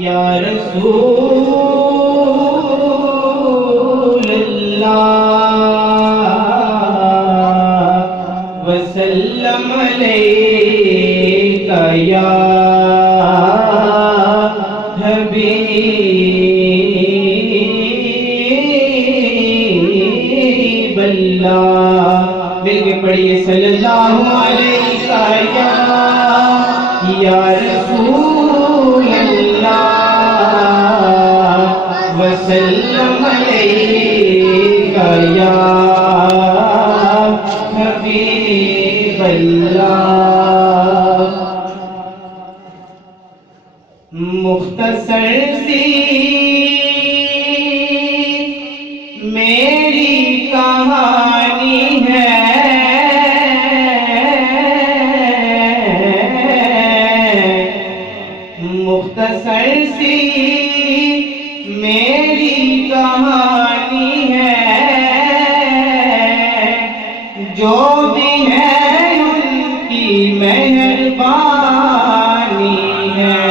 یا رسول اللہ وسلم علیک یا حبیب اللہ. مل کے پڑھیے صلی اللہ علیہ یا رسول اللہ وسلم علیک یا حبیب اللہ. مختصر سی میری کہانی ہے، مختصر سی میری کہانی ہے، جو بھی ہے ان کی مہربانی ہے.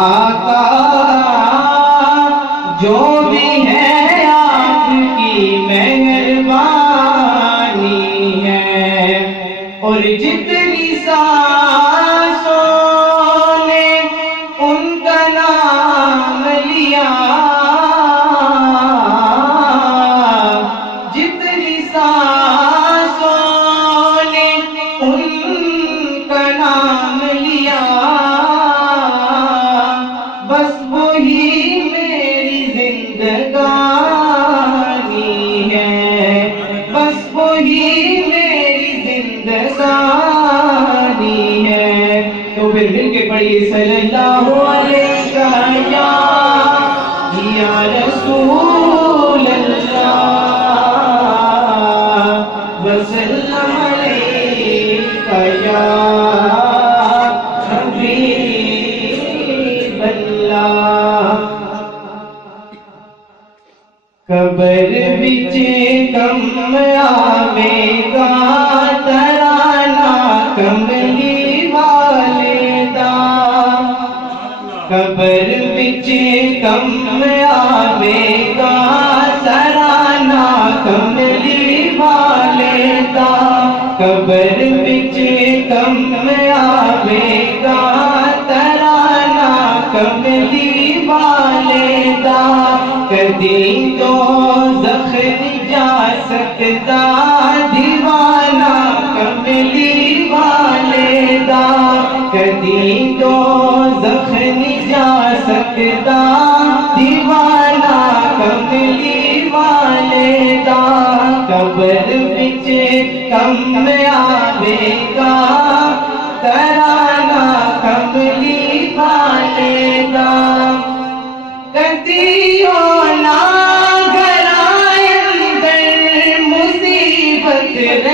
آقا جو بھی ہے آپ کی مہربانی ہے، اور جتنی سانسوں نے ان کا نام لیا، جتنی سانسوں نے ان کا نام لیا، بس وہی میری زندگانی ہے، بس وہی میری زندگانی ہے. تو پھر مل کے پڑھیے صلی اللہ علیہ یا رسول اللہ وسلم علیک یا حبیب اللہ. قبر وچ کم آوے گا ترانہ کملی والے دا، قبر وچ کم آوے گا ترانہ کملی والے دا، قبر وچ کم آوے گا ترانہ کملی والے دا. کدی تو زخم جا سکتا دیوانہ کملی والے دا، کدی تو زخم جا سکتا دیوانہ کملی والے دا. قبر وچ کم آوے گا ترانہ کملی والے دا. کدی ہونا گھر اندر مصیبت رہ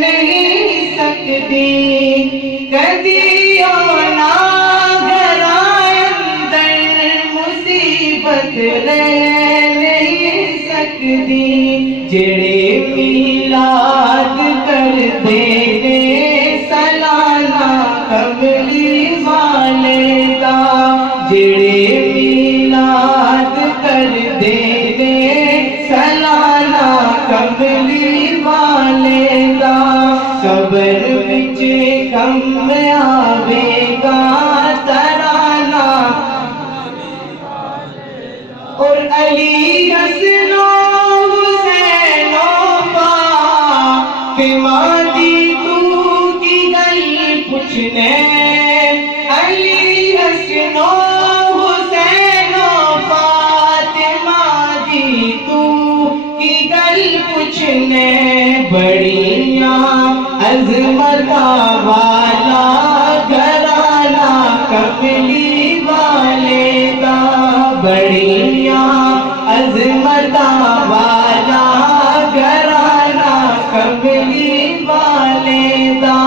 نہیں سکتی، کدی ہونا گھر اندر مصیبت رہ نہیں سکتی. جڑے میلاد کر دے سالانہ کملی والے دا، جڑے میلاد کر دے سالانہ کملی والے دا. قبر وچ کم آوے گا ترانہ، اور علی حسن و حسین و فاطمہ دی تو کی گل پوچھنے، علی حسن و حسین و فاطمہ دی تو کی گل پوچھنے. بڑیاں عظمت والا گھرانہ کملی والے دا، بڑیاں عظمت والا گھرانہ کملی والے دا.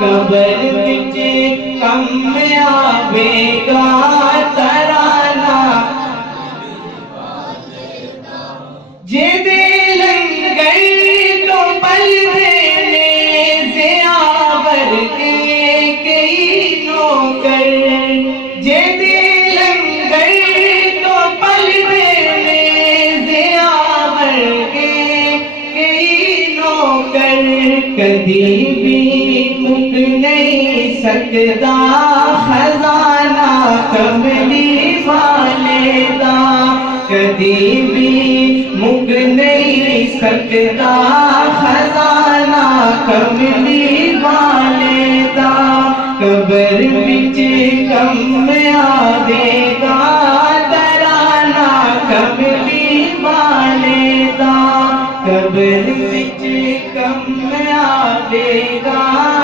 قبر وچ کم آوے گا ترانہ جے دے لنگر تو پل دینے کبھی بھی مک نہیں سکتا خزانہ کملی والے دا، کبھی بھی مک نہیں سکتا خزانہ کملی والے دا، قبر وچ کم آوے گا ترانہ کملی والے دا، قبر وچ کم آوے گا